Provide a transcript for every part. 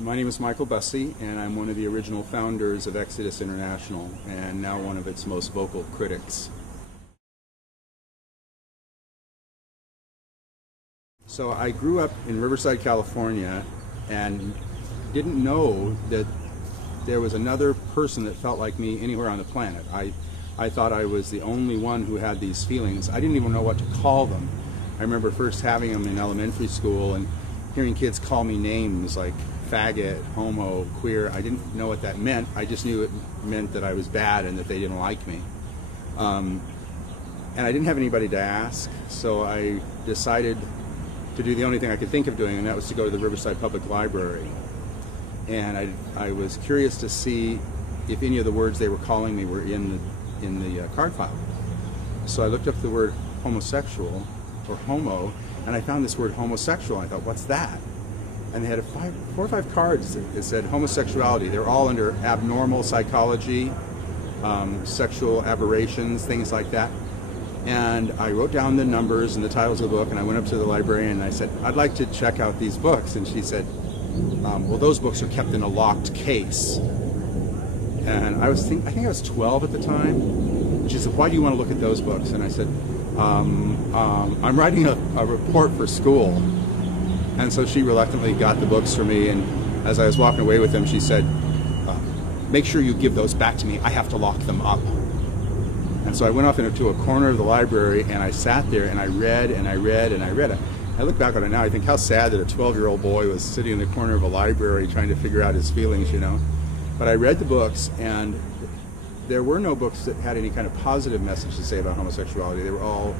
My name is Michael Bussee, and I'm one of the original founders of Exodus International, and now one of its most vocal critics. So I grew up in Riverside, California, and didn't know that there was another person that felt like me anywhere on the planet. I thought I was the only one who had these feelings. I didn't even know what to call them. I remember first having them in elementary school and hearing kids call me names like faggot, homo, queer. I didn't know what that meant. I just knew it meant that I was bad and that they didn't like me. And I didn't have anybody to ask, so I decided to do the only thing I could think of doing, and that was to go to the Riverside Public Library. And I was curious to see if any of the words they were calling me were in the card file. So I looked up the word homosexual, or homo, and I found this word homosexual, and I thought, what's that? And they had 4 or 5 cards that said homosexuality. They were all under abnormal psychology, sexual aberrations, things like that. And I wrote down the numbers and the titles of the book, and I went up to the librarian and I said, I'd like to check out these books. And she said, well, those books are kept in a locked case. And I think I was 12 at the time. And she said, why do you want to look at those books? And I said, I'm writing a report for school. And so she reluctantly got the books for me, and as I was walking away with them, she said, make sure you give those back to me. I have to lock them up. And so I went off into a corner of the library, and I sat there, and I read, and I read, and I read. I look back on it now, I think how sad that a 12-year-old boy was sitting in the corner of a library trying to figure out his feelings, you know. But I read the books, and there were no books that had any kind of positive message to say about homosexuality. They were all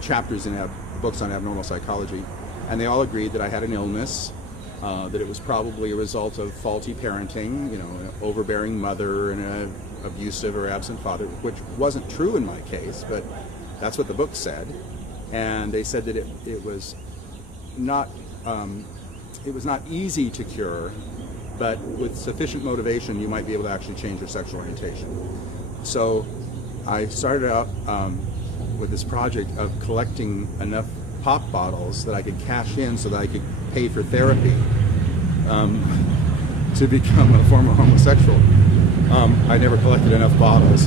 chapters in books on abnormal psychology. And they all agreed that I had an illness, that it was probably a result of faulty parenting, you know, an overbearing mother and an abusive or absent father, which wasn't true in my case, but that's what the book said. And they said that it was not easy to cure, but with sufficient motivation, you might be able to actually change your sexual orientation. So I started out with this project of collecting enough pop bottles that I could cash in so that I could pay for therapy to become a former homosexual. I never collected enough bottles.